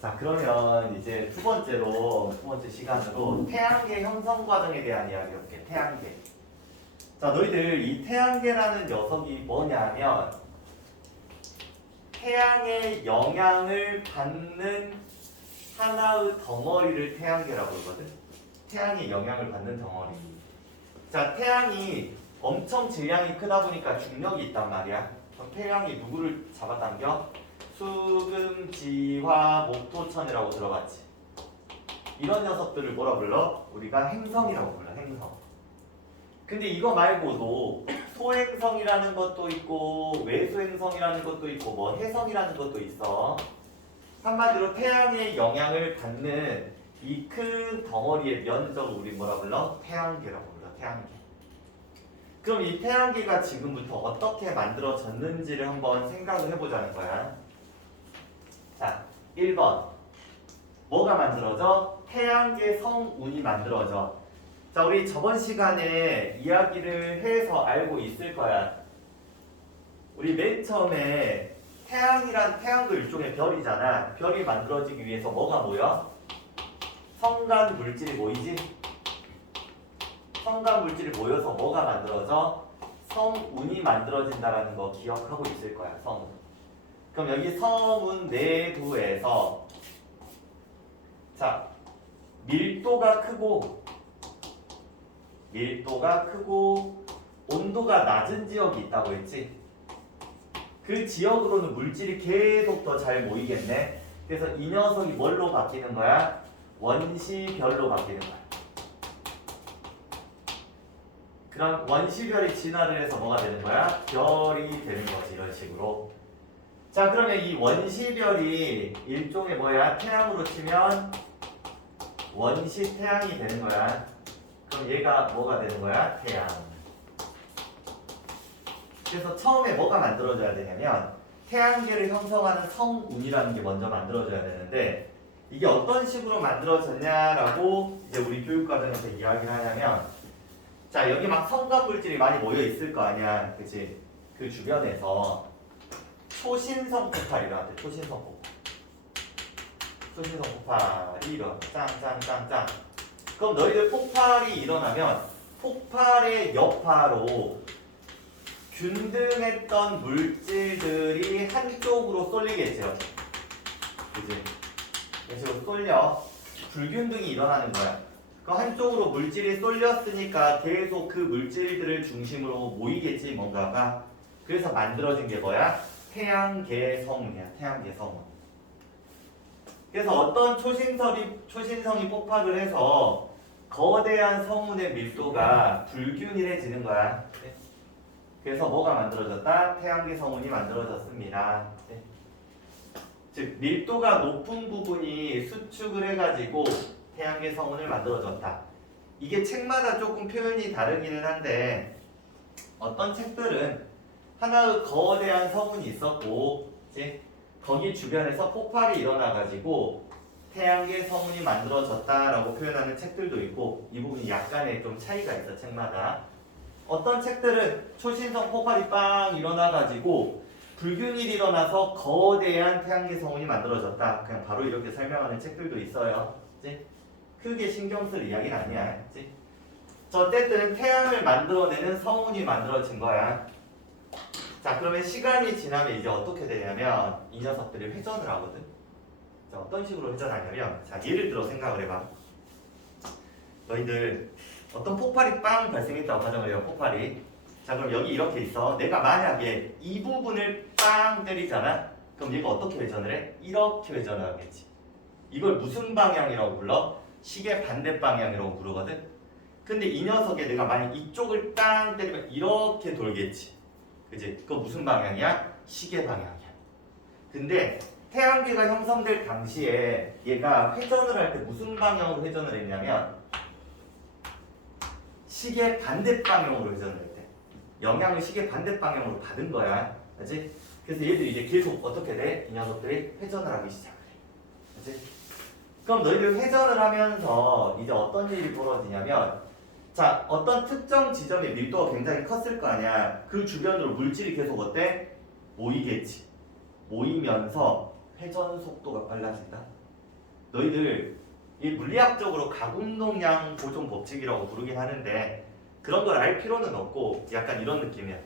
자, 그러면 이제 두 번째 시간으로 태양계 형성 과정에 대한 이야기 해볼게. 태양계. 자, 너희들 이 태양계라는 녀석이 뭐냐면 태양의 영향을 받는 하나의 덩어리를 태양계라고 그러거든. 태양의 영향을 받는 덩어리. 자, 태양이 엄청 질량이 크다 보니까 중력이 있단 말이야. 그럼 태양이 누구를 잡아당겨? 수금, 지화, 목토천이라고 들어봤지. 이런 녀석들을 뭐라 불러? 우리가 행성이라고 불러. 행성. 근데 이거 말고도 소행성이라는 것도 있고 외소행성이라는 것도 있고 뭐 해성이라는 것도 있어. 한마디로 태양의 영향을 받는 이 큰 덩어리의 면적을 우리 뭐라 불러? 태양계라고 불러. 태양계. 그럼 이 태양계가 지금부터 어떻게 만들어졌는지를 한번 생각을 해보자는 거야. 자, 1번. 뭐가 만들어져? 태양계 성운이 만들어져. 자, 우리 저번 시간에 이야기를 해서 알고 있을 거야. 우리 맨 처음에 태양도 일종의 별이잖아. 별이 만들어지기 위해서 뭐가 모여? 성간 물질이 모이지? 성간 물질이 모여서 뭐가 만들어져? 성운이 만들어진다는 거 기억하고 있을 거야. 성운. 그럼 여기 성운 내부에서 자, 밀도가 크고 온도가 낮은 지역이 있다고 했지? 그 지역으로는 물질이 계속 더 잘 모이겠네. 그래서 이 녀석이 뭘로 바뀌는 거야? 원시별로 바뀌는 거야. 그럼 원시별이 진화를 해서 뭐가 되는 거야? 별이 되는 거지. 이런 식으로. 자, 그러면 이 원시별이 일종의 뭐야? 태양으로 치면 원시 태양이 되는 거야. 그럼 얘가 뭐가 되는 거야? 태양. 그래서 처음에 뭐가 만들어져야 되냐면 태양계를 형성하는 성운이라는 게 먼저 만들어져야 되는데 이게 어떤 식으로 만들어졌냐라고 이제 우리 교육과정에서 이야기를 하냐면 자, 여기 막 성간 물질이 많이 모여 있을 거 아니야. 그치? 그 주변에서 초신성 폭발이 일어났대. 초신성 폭발이 일어나. 짱짱짱짱. 그럼 너희들 폭발이 일어나면 폭발의 여파로 균등했던 물질들이 한쪽으로 쏠리겠죠. 그치? 이런 식으로 쏠려. 불균등이 일어나는 거야. 그 한쪽으로 물질이 쏠렸으니까 계속 그 물질들을 중심으로 모이겠지, 뭔가가. 그래서 만들어진 게 뭐야? 태양계 성운이야. 태양계 성운. 그래서 어떤 초신성이 폭발을 해서 거대한 성운의 밀도가 불균일해지는 거야. 그래서 뭐가 만들어졌다? 태양계 성운이 만들어졌습니다. 즉 밀도가 높은 부분이 수축을 해가지고 태양계 성운을 만들어졌다. 이게 책마다 조금 표현이 다르기는 한데 어떤 책들은 하나의 거대한 성운이 있었고 이제 거기 주변에서 폭발이 일어나가지고 태양계 성운이 만들어졌다라고 표현하는 책들도 있고 이 부분이 약간의 좀 차이가 있어 책마다. 어떤 책들은 초신성 폭발이 빵 일어나가지고 불균일이 일어나서 거대한 태양계 성운이 만들어졌다. 그냥 바로 이렇게 설명하는 책들도 있어요. 그치? 크게 신경 쓸 이야기는 아니야. 그치? 어쨌든 태양을 만들어내는 성운이 만들어진 거야. 자, 그러면 시간이 지나면 이제 어떻게 되냐면 이 녀석들이 회전을 하거든. 자, 어떤 식으로 회전하냐면 자, 예를 들어 생각을 해봐. 너희들 어떤 폭발이 빵 발생했다고 가정을 해요. 폭발이. 자, 그럼 여기 이렇게 있어. 내가 만약에 이 부분을 빵 때리잖아. 그럼 얘가 어떻게 회전을 해? 이렇게 회전을 하겠지. 이걸 무슨 방향이라고 불러? 시계 반대 방향이라고 부르거든. 근데 이 녀석에 내가 만약 이쪽을 땅 때리면 이렇게 돌겠지. 그치? 그거 무슨 방향이야? 시계 방향이야. 근데 태양계가 형성될 당시에 얘가 회전을 할 때 무슨 방향으로 회전을 했냐면 시계 반대 방향으로 회전을 했대. 영향을 시계 반대 방향으로 받은 거야. 그치? 그래서 얘들이 이제 계속 어떻게 돼? 이 녀석들이 회전을 하기 시작해. 그치? 그럼 너희들 회전을 하면서 이제 어떤 일이 벌어지냐면 자, 어떤 특정 지점의 밀도가 굉장히 컸을 거 아니야. 그 주변으로 물질이 계속 어때? 모이겠지. 모이면서 회전 속도가 빨라진다. 너희들 이 물리학적으로 가공동량 보존 법칙이라고 부르긴 하는데 그런 걸 알 필요는 없고 약간 이런 느낌이야.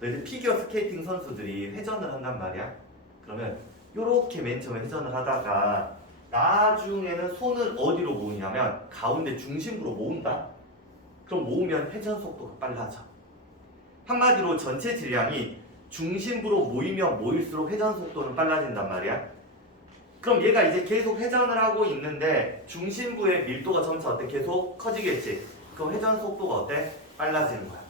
너희들 피겨 스케이팅 선수들이 회전을 한단 말이야. 그러면 요렇게 맨 처음에 회전을 하다가 나중에는 손을 어디로 모으냐면 가운데 중심부로 모은다. 그럼 모으면 회전 속도가 빨라져. 한마디로 전체 질량이 중심부로 모이면 모일수록 회전 속도는 빨라진단 말이야. 그럼 얘가 이제 계속 회전을 하고 있는데 중심부의 밀도가 점차 어때? 계속 커지겠지. 그럼 회전 속도가 어때? 빨라지는 거야.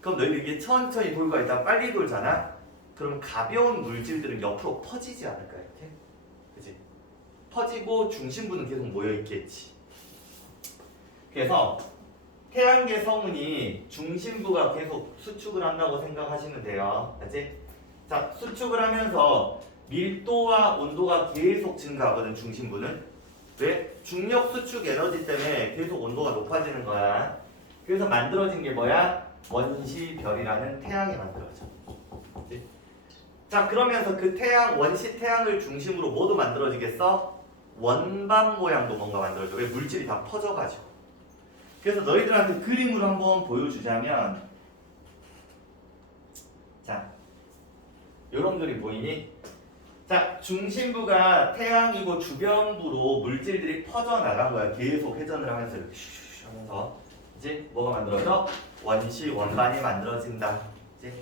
그럼 너희들 이게 천천히 돌고 있다가 빨리 돌잖아? 그럼 가벼운 물질들은 옆으로 퍼지지 않을까 이렇게? 그치? 퍼지고 중심부는 계속 모여있겠지. 그래서 태양계 성운이 중심부가 계속 수축을 한다고 생각하시면 돼요. 알지? 자, 수축을 하면서 밀도와 온도가 계속 증가하거든, 중심부는. 왜? 중력 수축 에너지 때문에 계속 온도가 높아지는 거야. 그래서 만들어진 게 뭐야? 원시별이라는 태양이 만들어져. 그치? 자, 그러면서 그 태양, 원시 태양을 중심으로 뭐도 만들어지겠어? 원반 모양도 뭔가 만들어져. 왜? 물질이 다 퍼져가지고. 그래서 너희들한테 그림으로 한번 보여주자면, 자, 요런 그림 보이니? 자, 중심부가 태양이고 주변부로 물질들이 퍼져나간 거야. 계속 회전을 하면서 이렇게 슈슈 하면서 이제 뭐가 만들어져? 원시 원반이 만들어진다. 이제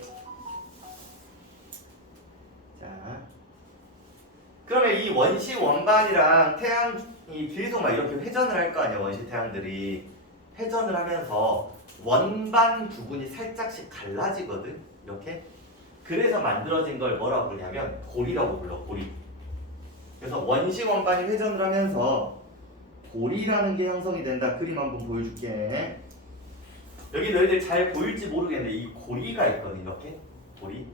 자, 그러면 이 원시 원반이랑 태양이 계속 막 이렇게 회전을 할 거 아니야. 원시 태양들이 회전을 하면서 원반 부분이 살짝씩 갈라지거든. 이렇게. 그래서 만들어진 걸 뭐라고 부르냐면 고리라고 불러. 고리. 그래서 원시 원반이 회전을 하면서 고리라는 게 형성이 된다. 그림 한번 보여줄게. 여기 너희들 잘 보일지 모르겠는데 이 고리가 있거든. 이렇게 고리.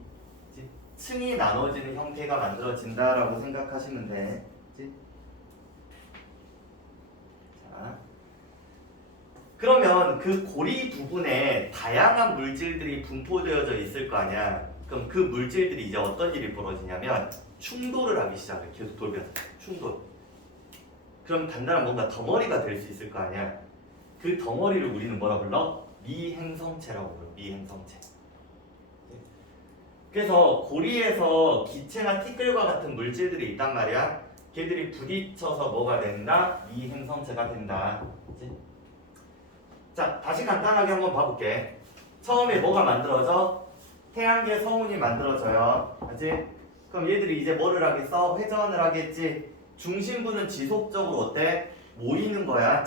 그치? 층이 나눠지는 형태가 만들어진다라고 생각하시면 돼. 그치? 자, 그러면 그 고리 부분에 다양한 물질들이 분포되어져 있을 거 아니야. 그럼 그 물질들이 이제 어떤 일이 벌어지냐면 충돌을 하기 시작해. 계속 돌면서 충돌. 그럼 단단한 뭔가 덩어리가 될 수 있을 거 아니야. 그 덩어리를 우리는 뭐라 불러? 미행성체라고 불러. 미행성체. 그래서 고리에서 기체나 티끌과 같은 물질들이 있단 말이야. 걔들이 부딪혀서 뭐가 된다? 미행성체가 된다. 그치? 자, 다시 간단하게 한번 봐볼게. 처음에 뭐가 만들어져? 태양계 성운이 만들어져요. 그치? 그럼 얘들이 이제 뭐를 하겠어? 회전을 하겠지. 중심부는 지속적으로 어때? 모이는 거야.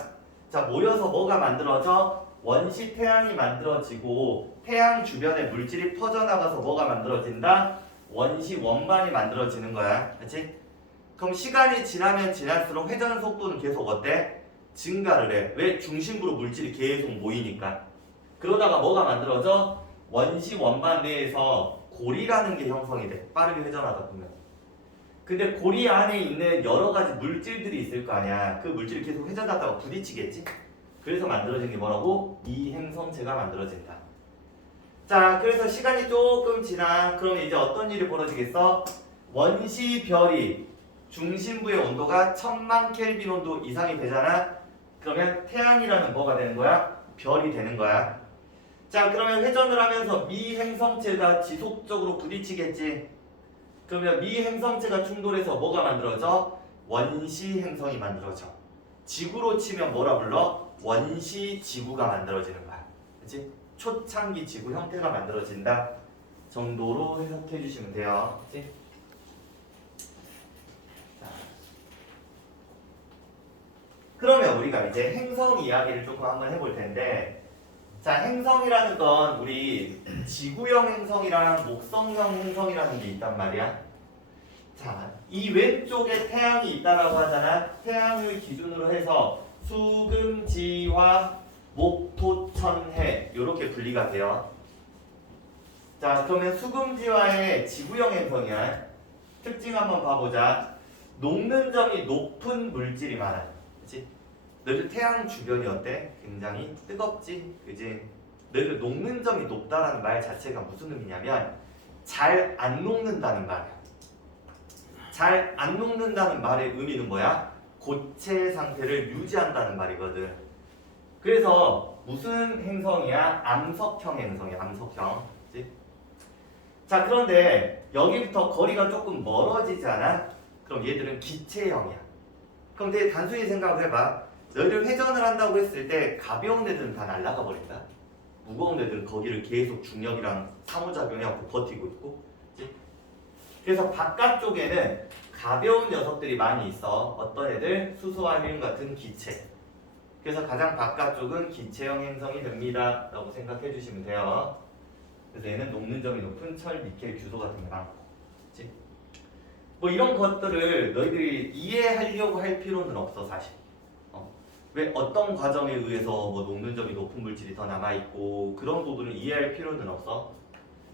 자, 모여서 뭐가 만들어져? 원시 태양이 만들어지고 태양 주변에 물질이 퍼져나가서 뭐가 만들어진다? 원시 원반이 만들어지는 거야. 그치? 그럼 시간이 지나면 지날수록 회전 속도는 계속 어때? 증가를 해. 왜? 중심부로 물질이 계속 모이니까. 그러다가 뭐가 만들어져? 원시 원반 내에서 고리라는 게 형성이 돼. 빠르게 회전하다 보면. 근데 고리 안에 있는 여러 가지 물질들이 있을 거 아니야. 그 물질이 계속 회전하다가 부딪히겠지? 그래서 만들어진 게 뭐라고? 미행성체가 만들어진다. 자, 그래서 시간이 조금 지나. 그러면 이제 어떤 일이 벌어지겠어? 원시별이 중심부의 온도가 1000만 켈빈 온도 이상이 되잖아. 그러면 태양이라는 뭐가 되는 거야? 별이 되는 거야. 자, 그러면 회전을 하면서 미행성체가 지속적으로 부딪히겠지. 그러면 미행성체가 충돌해서 뭐가 만들어져? 원시행성이 만들어져. 지구로 치면 뭐라 불러? 원시지구가 만들어지는 거야. 그치? 초창기 지구 형태가 만들어진다 정도로 해석해 주시면 돼요. 그치? 그러면 우리가 이제 행성 이야기를 조금 한번 해볼 텐데, 자, 행성이라는 건 우리 지구형 행성이랑 목성형 행성이라는 게 있단 말이야. 자, 이 왼쪽에 태양이 있다라고 하잖아. 태양을 기준으로 해서 수금지화, 목토천해 이렇게 분리가 돼요. 자, 그러면 수금지화의 지구형 행성이야. 특징 한번 봐보자. 녹는 점이 높은 물질이 많아. 그치? 너희들 태양 주변이 어때? 굉장히 뜨겁지? 그지? 너희들 녹는 점이 높다라는 말 자체가 무슨 의미냐면 잘 안 녹는다는 말이야. 잘 안 녹는다는 말의 의미는 뭐야? 고체 상태를 유지한다는 말이거든. 그래서 무슨 행성이야? 암석형 행성이야. 암석형. 그치? 자, 그런데 여기부터 거리가 조금 멀어지잖아. 그럼 얘들은 기체형이야. 그럼 되게 단순히 생각을 해봐. 너희들 회전을 한다고 했을 때 가벼운 애들은 다 날아가 버린다. 무거운 애들은 거기를 계속 중력이랑 상호작용해갖고 버티고 있고. 그치? 그래서 바깥쪽에는 가벼운 녀석들이 많이 있어. 어떤 애들? 수소와 헬륨 같은 기체. 그래서 가장 바깥쪽은 기체형 행성이 됩니다 라고 생각해 주시면 돼요. 그래서 얘는 녹는 점이 높은 철, 니켈, 규소 같은 게 많고. 그치? 뭐 이런 것들을 너희들이 이해하려고 할 필요는 없어 사실. 왜 어떤 과정에 의해서 뭐 녹는 점이 높은 물질이 더 남아있고 그런 부분을 이해할 필요는 없어.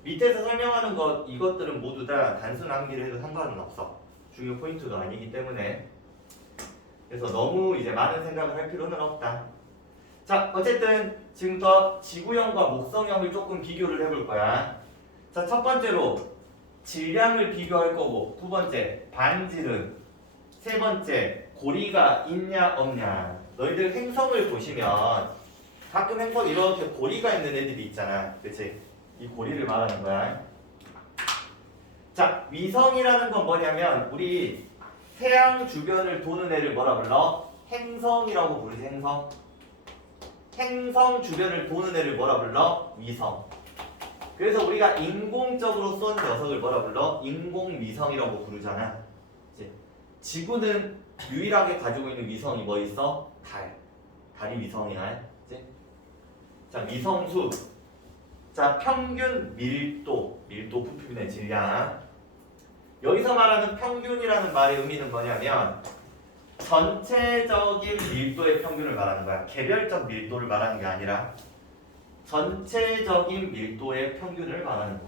밑에서 설명하는 이것들은 모두 다 단순 암기를 해도 상관은 없어. 중요 포인트도 아니기 때문에. 그래서 너무 이제 많은 생각을 할 필요는 없다. 자, 어쨌든 지금부터 지구형과 목성형을 조금 비교를 해볼 거야. 자, 첫 번째로 질량을 비교할 거고, 두 번째 반지름, 세 번째 고리가 있냐 없냐. 너희들 행성을 보시면 가끔 행성 이렇게 고리가 있는 애들이 있잖아. 그치? 이 고리를 말하는 거야. 자, 위성이라는 건 뭐냐면 우리 태양 주변을 도는 애를 뭐라 불러? 행성이라고 부르지. 행성. 행성 주변을 도는 애를 뭐라 불러? 위성. 그래서 우리가 인공적으로 쏜 녀석을 뭐라 불러? 인공위성이라고 부르잖아. 이제 지구는 유일하게 가지고 있는 위성이 뭐 있어? 달. 달이 위성이야. 이제 자, 위성수. 자, 평균 밀도. 밀도 부피분의 질량. 여기서 말하는 평균이라는 말의 의미는 뭐냐면 전체적인 밀도의 평균을 말하는 거야. 개별적 밀도를 말하는 게 아니라 전체적인 밀도의 평균을 말하는 거.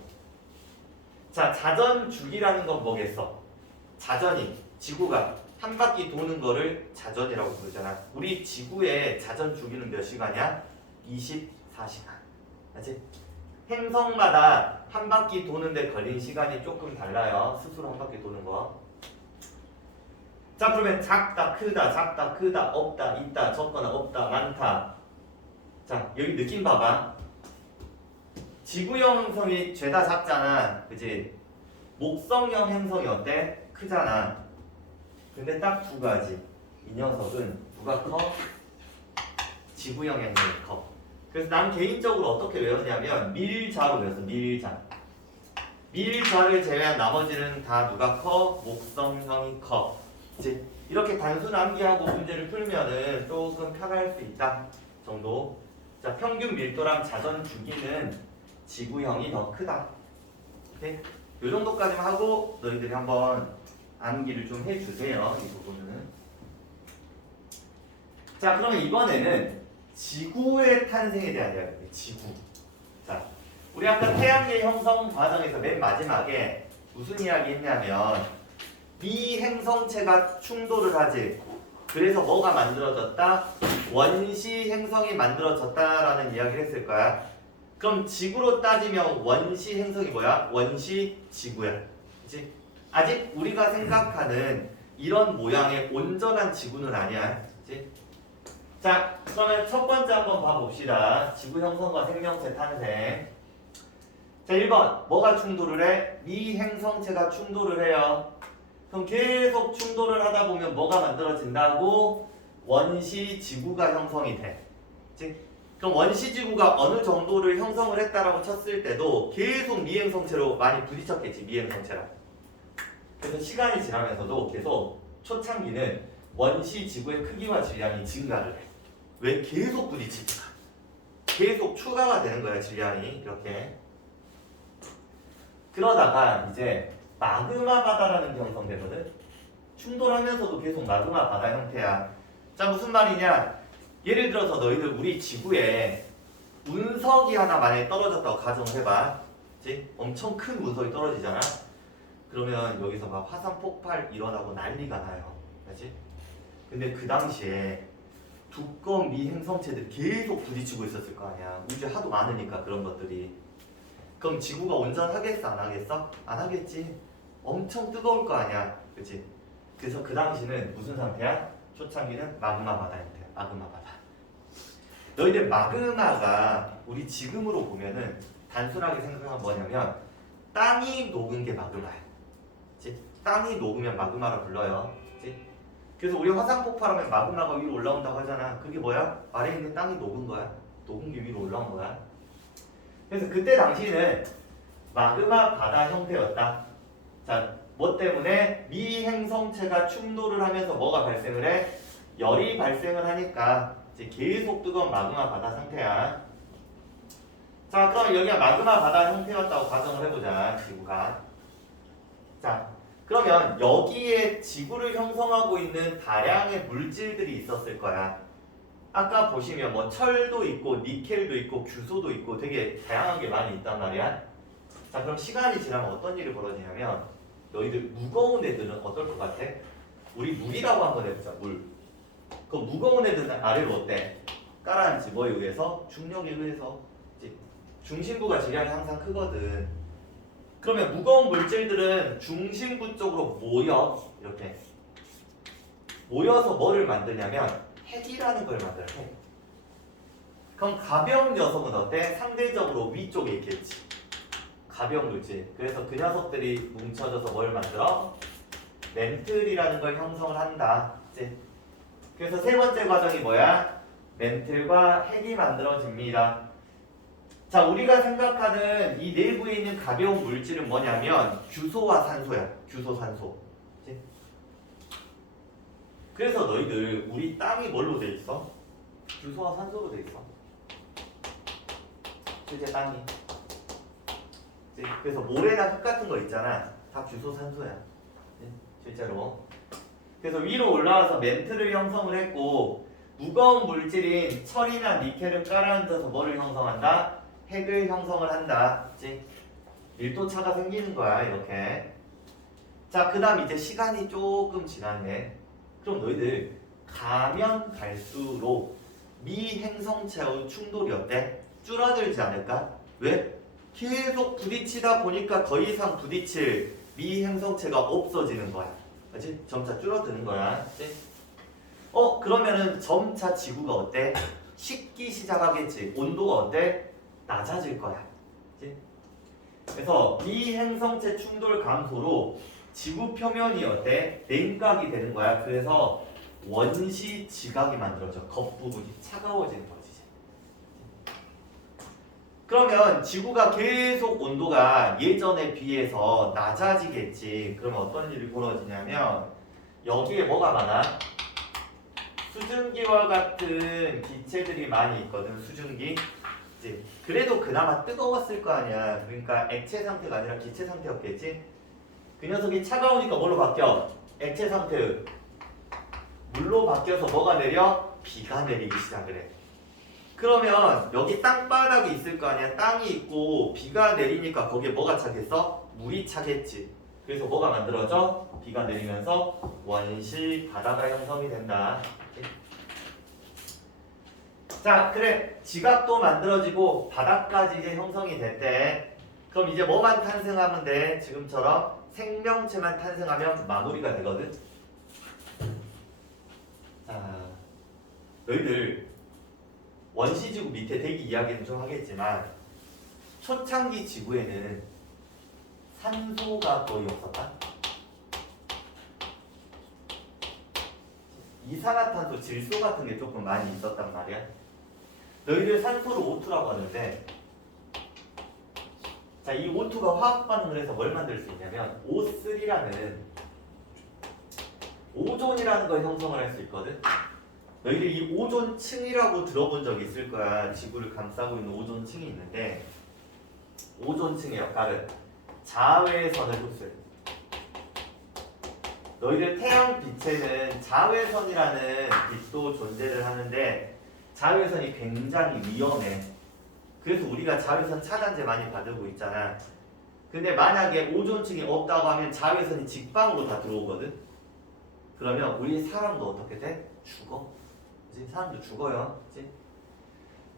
자, 자전 주기라는 건 뭐겠어? 자전이 지구가 한 바퀴 도는 거를 자전이라고 부르잖아. 우리 지구의 자전 주기는 몇 시간이야? 24시간. 알지? 행성마다 한 바퀴 도는데 걸린 시간이 조금 달라요. 스스로 한 바퀴 도는 거. 자, 그러면 작다, 크다, 작다, 크다, 없다, 있다, 적거나 없다, 많다. 자, 여기 느낌 봐봐. 지구형 행성이 죄다 작잖아. 그치? 목성형 행성이 어때? 크잖아. 근데 딱 두 가지. 이 녀석은 누가 커? 지구형 행성이 커. 그래서 난 개인적으로 어떻게 외웠냐면 밀자로 외웠어. 밀자. 밀자를 제외한 나머지는 다 누가 커? 목성형이 커. 이제 이렇게 단순 암기하고 문제를 풀면은 조금 편할 수 있다 정도. 자, 평균 밀도랑 자전 주기는 지구형이 더 크다. 오케이? 요 정도까지만 하고 너희들이 한번 암기를 좀 해주세요. 이 부분은. 자, 그러면 이번에는 지구의 탄생에 대한 이야기입니다. 지구. 자, 우리 아까 태양계 형성 과정에서 맨 마지막에 무슨 이야기 했냐면 이 행성체가 충돌을 하지. 그래서 뭐가 만들어졌다? 원시 행성이 만들어졌다라는 이야기를 했을 거야. 그럼 지구로 따지면 원시 행성이 뭐야? 원시 지구야. 그치? 아직 우리가 생각하는 이런 모양의 온전한 지구는 아니야. 그치? 자, 그러면 첫 번째 한번 봐봅시다. 지구 형성과 생명체 탄생. 자, 1번. 뭐가 충돌을 해? 이 행성체가 충돌을 해요. 그럼 계속 충돌을 하다 보면 뭐가 만들어진다고? 원시 지구가 형성이 돼. 그치? 그럼 원시 지구가 어느 정도를 형성을 했다라고 쳤을 때도 계속 미행성체로 많이 부딪혔겠지. 미행성체랑. 그래서 시간이 지나면서도 계속 초창기는 원시 지구의 크기와 질량이 증가를 해. 왜? 계속 부딪히니까. 계속 추가가 되는 거야. 질량이. 이렇게. 그러다가 이제 마그마 바다라는 게 형성되거든. 충돌하면서도 계속 마그마 바다 형태야. 자, 무슨 말이냐? 예를 들어서 너희들 우리 지구에 운석이 하나 만약에 떨어졌다고 가정해봐. 그치? 엄청 큰 운석이 떨어지잖아. 그러면 여기서 막 화산 폭발 일어나고 난리가 나요. 그치? 근데 그 당시에 두꺼운 미행성체들이 계속 부딪히고 있었을 거 아니야. 우주에 하도 많으니까 그런 것들이. 그럼 지구가 온전하겠어? 안 하겠어? 안 하겠지. 엄청 뜨거울 거 아니야. 그치? 그래서 그 당시는 무슨 상태야? 초창기는 마그마 바다 형태야. 마그마 바다. 너희들 마그마가 우리 지금으로 보면은 단순하게 생각하면 뭐냐면 땅이 녹은 게 마그마야. 그치? 땅이 녹으면 마그마라 불러요. 그치? 그래서 우리 화산 폭발하면 마그마가 위로 올라온다고 하잖아. 그게 뭐야? 아래에 있는 땅이 녹은 거야. 녹은 게 위로 올라온 거야. 그래서 그때 당시는 마그마 바다 형태였다. 자, 뭐 때문에 미행성체가 충돌을 하면서 뭐가 발생을 해? 열이 발생을 하니까 이제 계속 뜨거운 마그마 바다 상태야. 자, 그럼 여기가 마그마 바다 형태였다고 가정을 해보자. 지구가. 자, 그러면 여기에 지구를 형성하고 있는 다량의 물질들이 있었을 거야. 아까 보시면 뭐 철도 있고 니켈도 있고 규소도 있고 되게 다양한 게 많이 있단 말이야. 자, 그럼 시간이 지나면 어떤 일이 벌어지냐면 너희들 무거운 애들은 어떨 것 같아? 우리 물이라고 한번 해보자. 물. 그 무거운 애들은 아래로 어때? 깔아앉지. 뭐에 의해서? 중력에 의해서. 중심부가 질량이 항상 크거든. 그러면 무거운 물질들은 중심부 쪽으로 모여. 이렇게 모여서 뭐를 만드냐면 핵이라는 걸 만들어. 핵. 그럼 가벼운 녀석은 어때? 상대적으로 위쪽에 있겠지. 가벼운 물질. 그래서 그 녀석들이 뭉쳐져서 뭘 만들어? 멘틀이라는 걸 형성을 한다. 이제 그래서 세 번째 과정이 뭐야? 멘틀과 핵이 만들어집니다. 자, 우리가 생각하는 이 내부에 있는 가벼운 물질은 뭐냐면 규소와 산소야. 규소, 산소. 그치? 그래서 너희들 우리 땅이 뭘로 돼 있어? 규소와 산소로 돼 있어. 실제 땅이. 그치? 그래서 모래나 흙 같은 거 있잖아. 다 규소, 산소야. 그치? 실제로. 그래서 위로 올라와서 멘틀을 형성을 했고 무거운 물질인 철이나 니켈을 깔아앉아서 뭐를 형성한다? 핵을 형성을 한다. 그치? 밀도차가 생기는 거야. 이렇게. 자, 그 다음 이제 시간이 조금 지났네. 그럼 너희들 가면 갈수록 미행성체의 충돌이 어때? 줄어들지 않을까? 왜? 계속 부딪히다 보니까 더 이상 부딪힐 미행성체가 없어지는 거야. 그치? 점차 줄어드는 거야. 그치? 그러면은 점차 지구가 어때? 식기 시작하겠지. 온도가 어때? 낮아질 거야. 그치? 그래서 미행성체 충돌 감소로 지구 표면이 어때? 냉각이 되는 거야. 그래서 원시 지각이 만들어져. 겉부분이 차가워지는 거지. 그러면 지구가 계속 온도가 예전에 비해서 낮아지겠지. 그러면 어떤 일이 벌어지냐면 여기에 뭐가 많아? 수증기와 같은 기체들이 많이 있거든. 수증기. 그래도 그나마 뜨거웠을 거 아니야. 그러니까 액체 상태가 아니라 기체 상태였겠지. 그 녀석이 차가우니까 뭘로 바뀌어? 액체 상태. 물로 바뀌어서 뭐가 내려? 비가 내리기 시작을 해. 그러면 여기 땅바닥이 있을 거 아니야. 땅이 있고 비가 내리니까 거기에 뭐가 차겠어? 물이 차겠지. 그래서 뭐가 만들어져? 비가 내리면서 원시 바다가 형성이 된다. 자, 그래. 지각도 만들어지고 바다까지 이제 형성이 됐대. 그럼 이제 뭐만 탄생하면 돼? 지금처럼 생명체만 탄생하면 마무리가 되거든. 자, 너희들 원시지구 밑에 대기 이야기는 좀 하겠지만 초창기 지구에는 산소가 거의 없었다. 이산화탄소, 질소 같은 게 조금 많이 있었단 말이야. 너희들 산소를 O2라고 하는데, 자, 이 O2가 화학 반응을 해서 뭘 만들 수 있냐면 O3라는 오존이라는 걸 형성을 할 수 있거든. 너희들 이 오존층이라고 들어본 적 있을 거야. 지구를 감싸고 있는 오존층이 있는데, 오존층의 역할은 자외선을 흡수해. 너희들 태양 빛에는 자외선이라는 빛도 존재를 하는데 자외선이 굉장히 위험해. 그래서 우리가 자외선 차단제 많이 받고 있잖아. 근데 만약에 오존층이 없다고 하면 자외선이 직방으로 다 들어오거든. 그러면 우리 사람도 어떻게 돼? 죽어. 그치? 사람도 죽어요. 그치?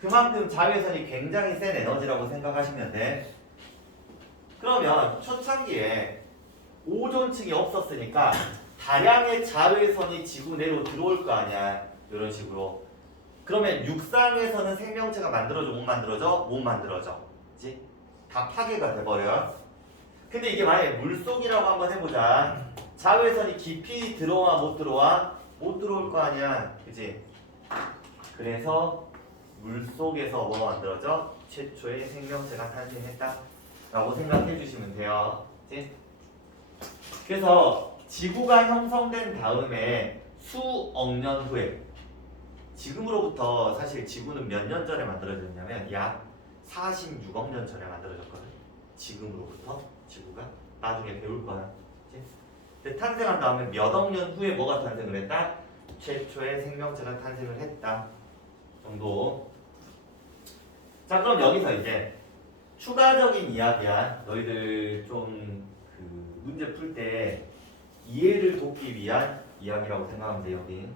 그만큼 자외선이 굉장히 센 에너지라고 생각하시면 돼. 그러면 초창기에 오존층이 없었으니까 다량의 자외선이 지구 내로 들어올 거 아니야. 이런 식으로. 그러면 육상에서는 생명체가 만들어져 못 만들어져? 못 만들어져. 그치? 다 파괴가 돼버려. 근데 이게 만약에 물속이라고 한번 해보자. 자외선이 깊이 들어와 못 들어와? 못 들어올 거 아니야. 그치? 그래서 물속에서 뭐가 만들어져? 최초의 생명체가 탄생했다 라고 생각해 주시면 돼요. 그치? 그래서 지구가 형성된 다음에 수억 년 후에, 지금으로부터 사실 지구는 몇 년 전에 만들어졌냐면 약 46억 년 전에 만들어졌거든. 지금으로부터 지구가 나중에 배울 거야. 그치? 근데 탄생한 다음에 몇 억 년 후에 뭐가 탄생을 했다? 최초의 생명체가 탄생을 했다 정도. 자, 그럼 여기서 이제 추가적인 이야기야. 너희들 좀 그 문제 풀 때 이해를 돕기 위한 이야기라고 생각하면 돼. 여기.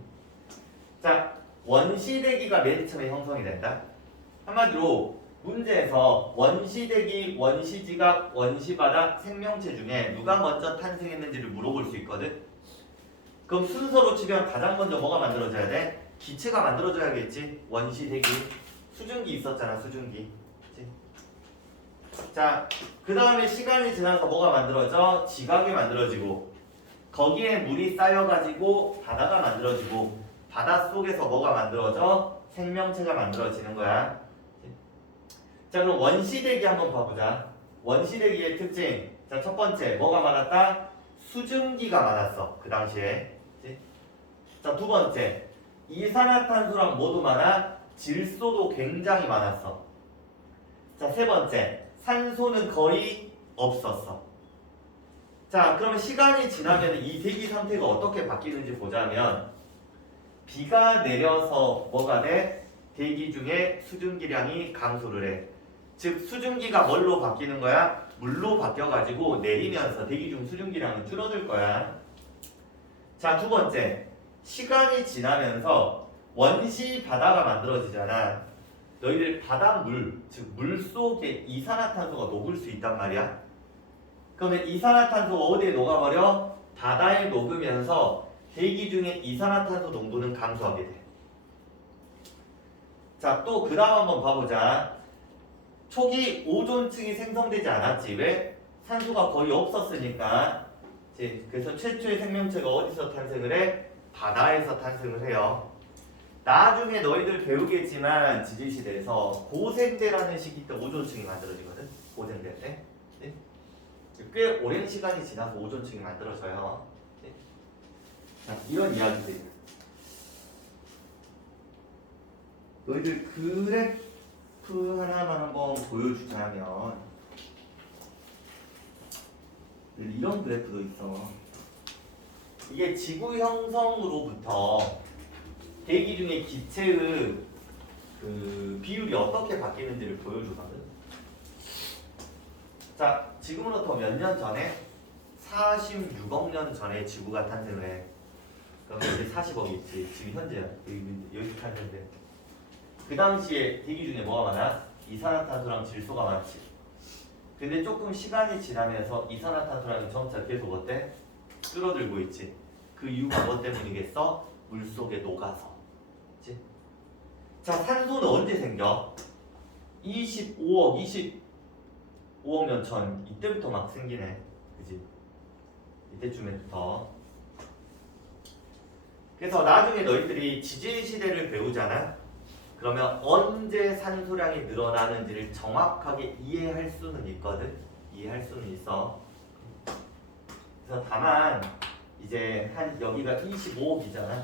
자, 원시대기가 맨 처음에 형성이 된다. 한마디로 문제에서 원시대기, 원시지각, 원시바다 생명체 중에 누가 먼저 탄생했는지를 물어볼 수 있거든. 그럼 순서로 치면 가장 먼저 뭐가 만들어져야 돼? 기체가 만들어져야겠지. 원시대기. 수증기 있었잖아. 수증기. 그치? 자, 그 다음에 시간이 지나서 뭐가 만들어져? 지각이 만들어지고, 거기에 물이 쌓여가지고 바다가 만들어지고, 바닷속에서 뭐가 만들어져? 생명체가 만들어지는 거야. 자, 그럼 원시대기 한번 봐보자. 원시대기의 특징. 자, 첫 번째 뭐가 많았다? 수증기가 많았어. 그 당시에. 그치? 자, 두 번째 이산화탄소랑 뭐도 많아? 질소도 굉장히 많았어. 자, 세 번째 산소는 거의 없었어. 자, 그러면 시간이 지나면 이 대기 상태가 어떻게 바뀌는지 보자면, 비가 내려서 뭐가 돼? 대기 중에 수증기량이 감소를 해. 즉 수증기가 뭘로 바뀌는 거야? 물로 바뀌어가지고 내리면서 대기 중 수증기량은 줄어들 거야. 자, 두 번째 시간이 지나면서 원시 바다가 만들어지잖아. 너희들 바닷물, 즉 물속에 이산화탄소가 녹을 수 있단 말이야. 그러면 이산화탄소가 어디에 녹아버려? 바다에 녹으면서 대기 중에 이산화탄소 농도는 감소하게 돼. 자, 또 그 다음 한번 봐보자. 초기 오존층이 생성되지 않았지. 왜? 산소가 거의 없었으니까. 그래서 최초의 생명체가 어디서 탄생을 해? 바다에서 탄생을 해요. 나중에 너희들 배우겠지만 지질시대에서 고생대라는 시기 때 오존층이 만들어지거든. 고생대 때. 꽤 오랜 시간이 지나서 오존층이 만들어져요. 자, 이런 이야기들. 너희들 그래프 하나만 한번 보여주자면, 이런 그래프도 있어. 이게 지구 형성으로부터 대기 중에 기체의 그 비율이 어떻게 바뀌는지를 보여주거든. 자, 지금으로부터 몇 년 전에? 46억 년 전에 지구가 탄생을 해. 그러면 이제 40억 있지. 지금 현재야. 여기 탄생돼. 그 당시에 대기 중에 뭐가 많아? 이산화탄소랑 질소가 많지. 근데 조금 시간이 지나면서 이산화탄소량이 점차 계속 어때? 줄어들고 있지. 그 이유가 뭐 때문이겠어? 물속에 녹아서. 그치? 자, 산소는 언제 생겨? 25억 년 전. 이때부터 막 생기네. 그치? 이때쯤에부터. 그래서 나중에 너희들이 지질시대를 배우잖아. 그러면 언제 산소량이 늘어나는지를 정확하게 이해할 수는 있거든. 이해할 수는 있어. 그래서 다만 이제 한 여기가 25억이잖아.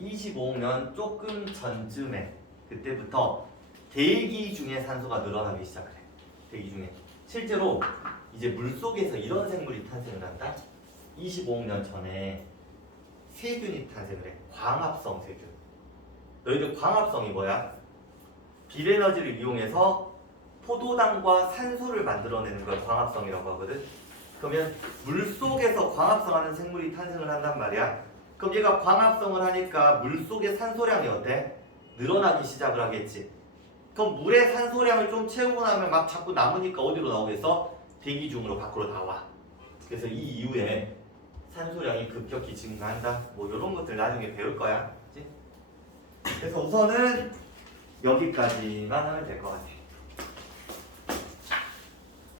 25년 조금 전쯤에 그때부터 대기 중에 산소가 늘어나기 시작을 해. 대기 중에. 실제로 이제 물속에서 이런 생물이 탄생을 한다. 25억 년 전에 세균이 탄생을 해. 광합성 세균. 너희들 광합성이 뭐야? 비에너지를 이용해서 포도당과 산소를 만들어내는 걸 광합성이라고 하거든. 그러면 물속에서 광합성하는 생물이 탄생을 한단 말이야. 그럼 얘가 광합성을 하니까 물속의 산소량이 어때? 늘어나기 시작을 하겠지. 그럼 물의 산소량을 좀 채우고 나면 막 자꾸 남으니까 어디로 나오겠어? 대기 중으로 밖으로 나와. 그래서 이 이후에 산소량이 급격히 증가한다. 뭐 이런 것들 나중에 배울 거야. 그치? 그래서 우선은 여기까지만 하면 될 것 같아.